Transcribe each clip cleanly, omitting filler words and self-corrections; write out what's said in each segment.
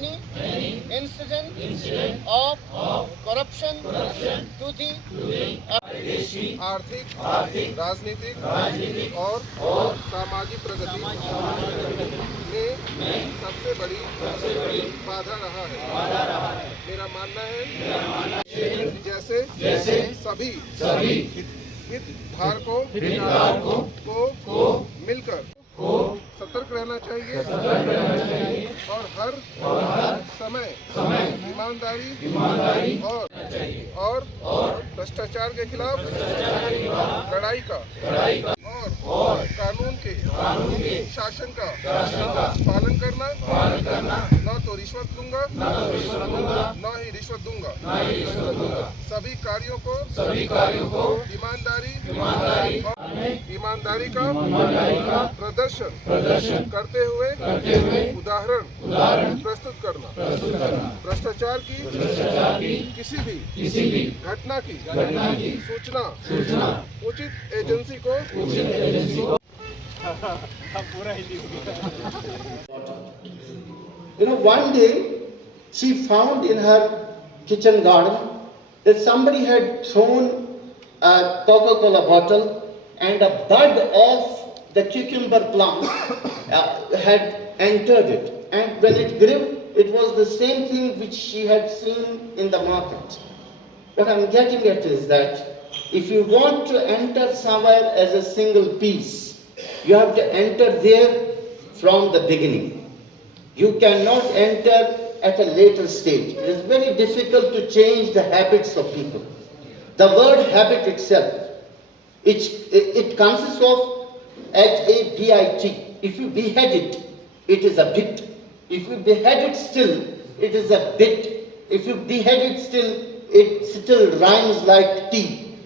any incident of corruption to the आर्थिक राजनीतिक और सामाजिक प्रगति में सबसे बड़ी बाधा रहा है। मेरा मानना है जैसे सभी हितधारकों को मिलकर सतर्क रहना चाहिए और हर समय ईमानदारी और भ्रष्टाचार के खिलाफ लड़ाई का और कानून के शासन का पालन करना। न तो रिश्वत दूंगा न ही रिश्वत दूंगा। सभी कार्यों को ईमानदारी का प्रदर्शन करते हुए उदाहरण प्रस्तुत करना। भ्रष्टाचार की किसी भी घटना की सूचना उचित एजेंसी को One day she found in her kitchen garden that somebody had thrown a Coca-Cola bottle and a bud of the cucumber plant had entered it. And when it grew, it was the same thing which she had seen in the market. What I'm getting at is that if you want to enter somewhere as a single piece, you have to enter there from the beginning. You cannot enter at a later stage. It is very difficult to change the habits of people. The word habit itself, it consists of HABIT. If you behead it, it is a bit. If you behead it still, it is a bit. If you behead it still, it still rhymes like tea.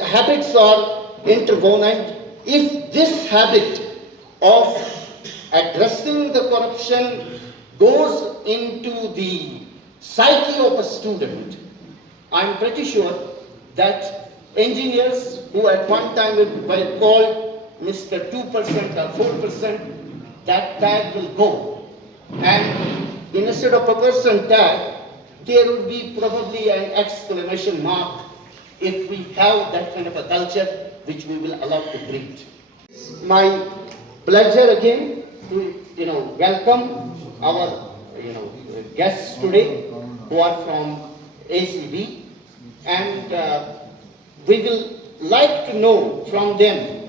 Habits are interwoven, and if this habit of addressing the corruption goes into the psyche of a student, I'm pretty sure that engineers who at one time were called Mr. 2% or 4%, that tag will go. And instead of a person tag, there would be probably an exclamation mark if we have that kind of a culture which we will allow to breed. It's my pleasure again to welcome our guests today who are from ACB, and we will like to know from them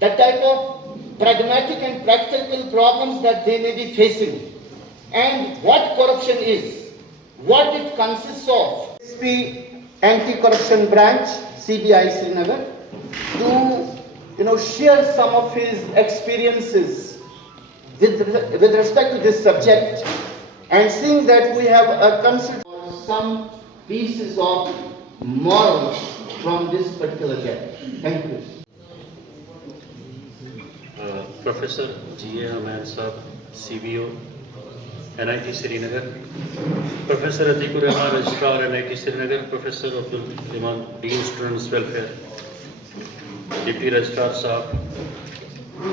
the type of pragmatic and practical problems that they may be facing and what corruption is, what it consists of. SP Anti-Corruption Branch, CBI Srinagar, to share some of his experiences with respect to this subject, and seeing that we have considered some pieces of morals from this particular gap. Thank you. Professor G.A. Haman Sahab, CBO, NIT Srinagar, Professor Atikur Rahman, Registrar, NIT Srinagar, Professor Abdul Iman, Dean Students Welfare, Deputy Registrar Sahab,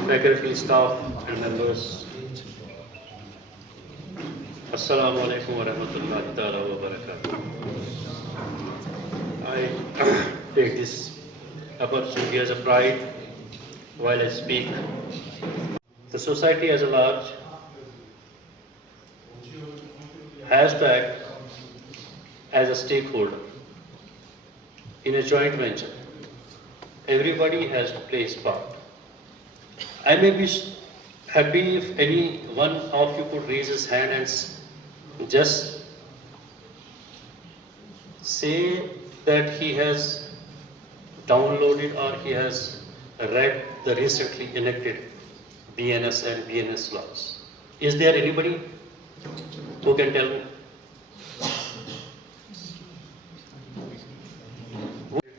faculty, staff and members. Assalamu alaikum wa rahmatullahi ta'ala wa barakatuh. I take this opportunity as a pride while I speak. The society as a large has to act as a stakeholder in a joint venture. Everybody has to play his part. I may be happy if any one of you could raise his hand and just say that he has downloaded or he has read the recently enacted BNS and BNS laws. Is there anybody who can tell me?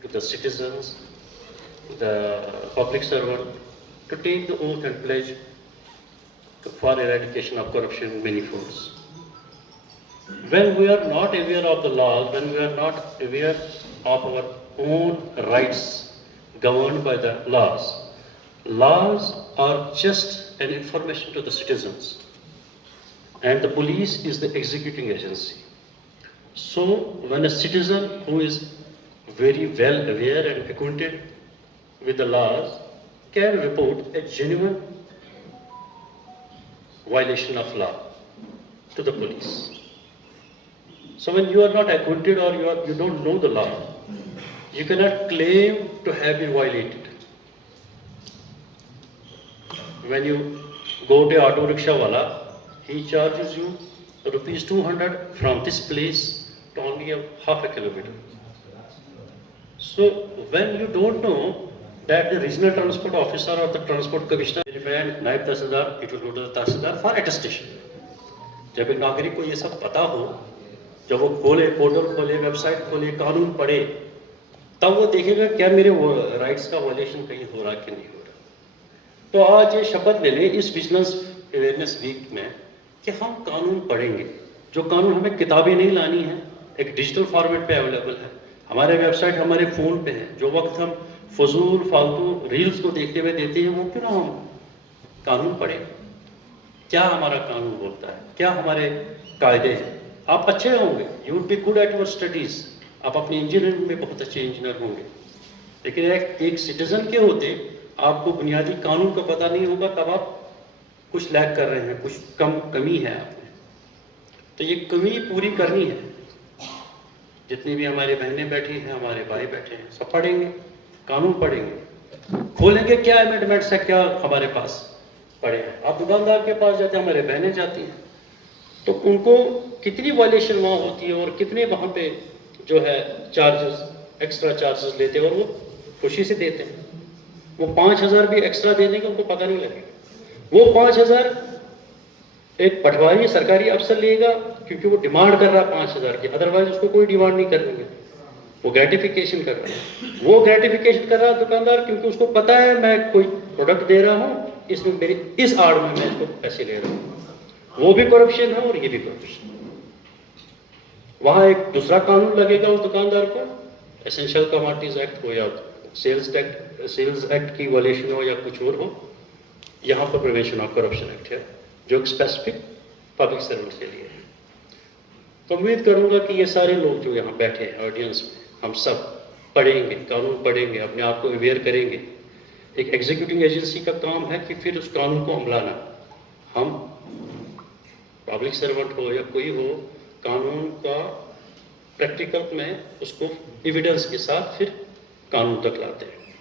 To the citizens, the public servant, to take the oath and pledge for eradication of corruption in many folds. When we are not aware of the laws, when we are not aware of our own rights governed by the laws are just an information to the citizens. and the police is the executing agency. So when a citizen who is very well aware and acquainted with the laws can report a genuine violation of law to the police. So when you are not acquainted or you don't know the law, you cannot claim to have been violated. When you go to auto rickshaw wala, he charges you rupees 200 from this place to only a half a kilometer. So when you don't know that the regional transport officer or the transport commissioner will demand naib tahsildar, it will go to the tahsildar for attestation. जब एक नागरिक को ये सब पता हो, जब वो खोले पोर्टल खोले वेबसाइट खोले कानून पढ़े, तब वो देखेगा क्या मेरे राइट्स का वायलेशन कहीं हो रहा कि नहीं हो रहा। तो आज ये शपथ ले लें इस विजिलेंस अवेयरनेस वीक में कि हम कानून पढ़ेंगे। जो कानून हमें किताबें नहीं लानी है, एक डिजिटल फॉर्मेट पे अवेलेबल है, हमारे वेबसाइट हमारे फ़ोन पे है। जो वक्त हम फजूल फालतू रील्स को देखते हुए देते हैं, वो क्यों ना हम कानून पढ़ें। क्या हमारा कानून बोलता है, क्या हमारे कायदे हैं। आप अच्छे होंगे, you would be good at your studies, आप अपनी इंजीनियरिंग में बहुत अच्छे इंजीनियर होंगे, लेकिन एक सिटीजन के होते आपको बुनियादी कानून का पता नहीं होगा, तब आप कुछ लैग कर रहे हैं, कुछ कमी है आप में। तो ये कमी पूरी करनी है। जितनी भी हमारी बहनें बैठी हैं, हमारे भाई बैठे हैं, सब पढ़ेंगे, कानून पढ़ेंगे, खोलेंगे क्या अमेंडमेंट्स है, क्या हमारे पास पढ़े हैं। आप दुकानदार के पास जाते हैं, हमारे बहनें जाती हैं, तो उनको कितनी वायलेशन वहाँ होती है और कितने वहाँ पे जो है चार्जेस, एक्स्ट्रा चार्जेस लेते हैं, और वो खुशी से देते हैं। वो 5,000 भी एक्स्ट्रा दे देंगे, उनको पता नहीं लगेगा। वो 5,000 एक पटवारी सरकारी अफसर लेगा क्योंकि वो डिमांड कर रहा है 5,000 की, अदरवाइज उसको कोई डिमांड नहीं करेंगे, वो ग्रेटिफिकेशन कर रहा है। वो ग्रेटिफिकेशन कर रहा है दुकानदार क्योंकि उसको पता है मैं कोई प्रोडक्ट दे रहा हूँ, इसमें मेरी इस आड़ में मैं इसको पैसे ले रहा हूँ। वो भी करप्शन है और ये भी करप्शन। वहाँ एक दूसरा कानून लगेगा उस दुकानदार को, एसेंशियल कमोडिटीज एक्ट हो या सेल्स एक्ट की वायलेशन हो या कुछ और हो। यहाँ पर प्रिवेंशन ऑफ करप्शन एक्ट है जो स्पेसिफिक पब्लिक सर्वेंट के लिए है। तो उम्मीद करूँगा कि ये सारे लोग जो यहाँ बैठे हैं ऑडियंस में, हम सब पढ़ेंगे, कानून पढ़ेंगे, अपने आप को अवेयर करेंगे। एक एग्जीक्यूटिव एजेंसी का काम है कि फिर उस कानून को अमलाना। हम पब्लिक सर्वेंट हो या कोई हो, कानून का प्रैक्टिकल में उसको एविडेंस के साथ फिर कानून तक लाते हैं।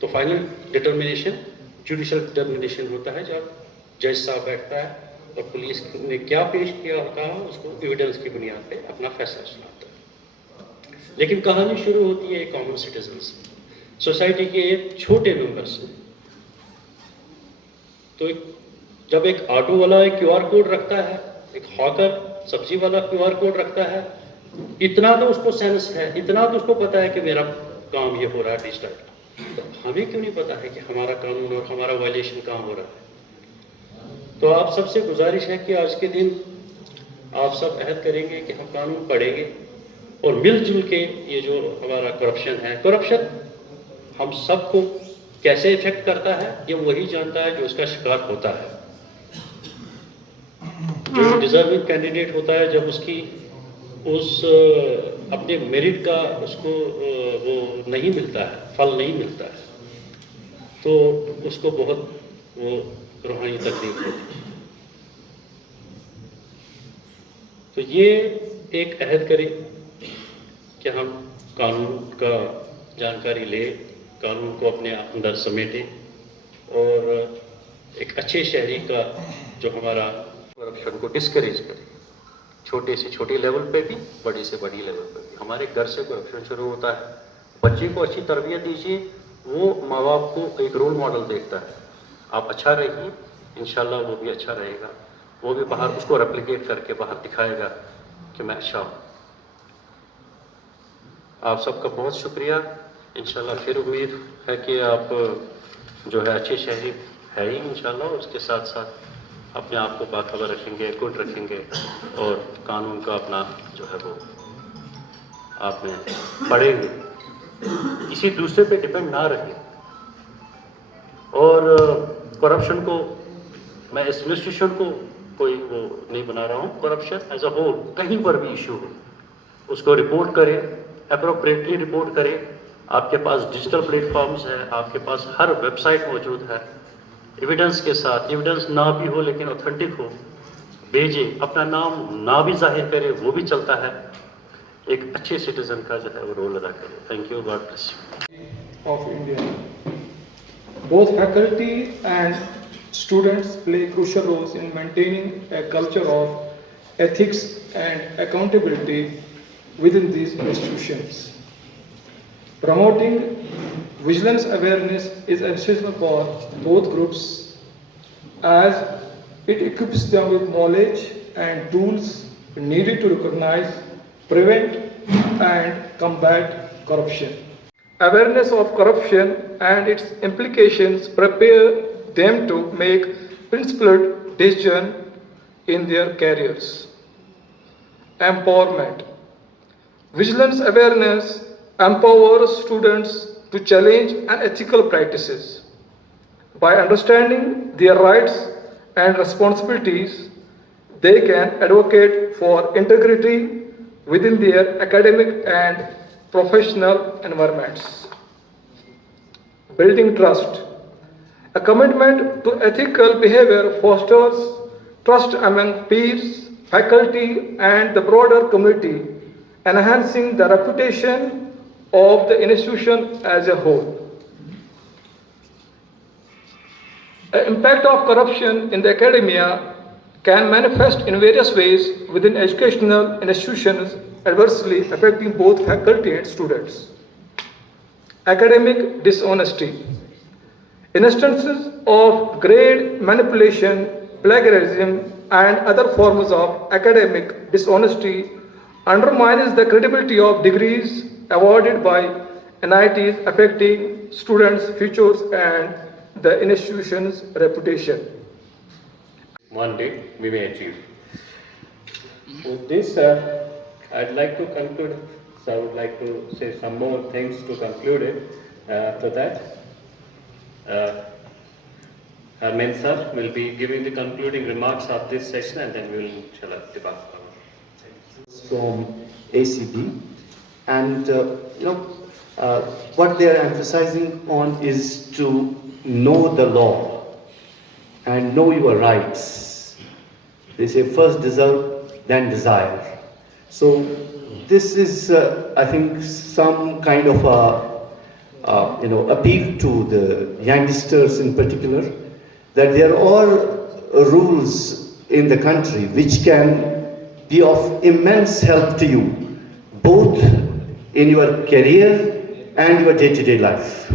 तो फाइनल डिटर्मिनेशन जुडिशल डिटर्मिनेशन होता है जब जज साहब बैठता है और पुलिस ने क्या पेश किया होता है उसको एविडेंस की बुनियाद पे अपना फैसला सुनाता है। लेकिन कहानी शुरू होती है एक कॉमन सिटीजन से, सोसाइटी के एक छोटे मेंबर से। तो जब एक ऑटो वाला एक QR कोड रखता है, एक हॉकर सब्जी वाला QR कोड रखता है, इतना तो उसको सेंस है, इतना तो उसको पता है कि मेरा काम ये हो रहा है डिजिटल। तो हमें क्यों नहीं पता है कि हमारा कानून और हमारा वायलेशन कहाँ हो रहा है। तो आप सबसे गुजारिश है कि आज के दिन आप सब अहद करेंगे कि हम कानून पढ़ेंगे और मिलजुल के ये जो हमारा करप्शन है, करप्शन हम सबको कैसे इफेक्ट करता है ये वही जानता है जो उसका शिकार होता है। जो डिजर्विंग कैंडिडेट होता है, जब उसकी उस अपने मेरिट का उसको वो नहीं मिलता है, फल नहीं मिलता है, तो उसको बहुत वो रूहानी तकलीफ होती है। तो ये एक अहद करें कि हम कानून का जानकारी ले, कानून को अपने अंदर समेटें और एक अच्छे शहरी का जो हमारा करप्शन को डिस्करेज करें। छोटे से छोटे लेवल पे भी, बड़ी से बड़ी लेवल पे भी। हमारे घर से करप्शन शुरू होता है। बच्चे को अच्छी तरबियत दीजिए, वो माँ बाप को एक रोल मॉडल देखता है। आप अच्छा रहिए, इंशाल्लाह वो भी अच्छा रहेगा, वो भी बाहर उसको रेप्लिकेट करके बाहर दिखाएगा कि मैं अच्छा हूँ। आप सबका बहुत शुक्रिया। इंशाल्लाह फिर उम्मीद है कि आप जो है अच्छे शहरी है ही इंशाल्लाह, उसके साथ साथ अपने आप को बाखबर रखेंगे, गुड रखेंगे और कानून का अपना जो है वो आप में पढ़ेंगे, किसी दूसरे पे डिपेंड ना रहे। और करप्शन को मैं एडमिनिस्ट्रेशन को कोई वो नहीं बना रहा हूँ, करप्शन एज अ होल कहीं पर भी इशू हो उसको रिपोर्ट करें, अप्रोप्रिएटली रिपोर्ट करें। आपके पास डिजिटल प्लेटफॉर्म्स है, आपके पास हर वेबसाइट मौजूद है, एविडेंस के साथ, एविडेंस ना भी हो लेकिन ऑथेंटिक हो, भेजें, अपना नाम ना भी जाहिर करें वो भी चलता है, एक अच्छे सिटीजन का जो है वो रोल अदा करें। Thank you, God bless you. of India. Both faculty and students play crucial roles in maintaining a culture of ethics and accountability within these institutions. Promoting vigilance awareness is essential for both groups as it equips them with knowledge and tools needed to recognize, prevent, and combat corruption. Awareness of corruption and its implications prepare them to make principled decisions in their careers. Empowerment. Vigilance awareness empowers students to challenge unethical practices. By understanding their rights and responsibilities, they can advocate for integrity within their academic and professional environments. Building trust. A commitment to ethical behavior fosters trust among peers, faculty, and the broader community, enhancing the reputation of the institution as a whole. The impact of corruption in the academia can manifest in various ways within educational institutions, adversely affecting both faculty and students. Academic dishonesty. Instances of grade manipulation, plagiarism, and other forms of academic dishonesty undermines the credibility of degrees awarded by NITs, affecting students' futures and the institution's reputation. One day we may achieve. With this, I'd like to conclude. So I would like to say some more things to conclude it. After that, Harmen sir will be giving the concluding remarks of this session, and then we will inshallah depart. From ACB, and what they are emphasizing on is to know the law and know your rights. They say first deserve, then desire. So this is, I think, some kind of a appeal to the youngsters in particular, that there are all rules in the country which can be of immense help to you, both in your career and your day-to-day life.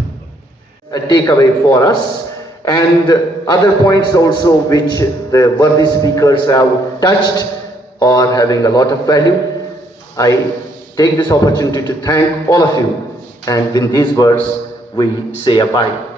A takeaway for us, and other points also which the worthy speakers have touched are having a lot of value. I take this opportunity to thank all of you, and with these words we say a bye.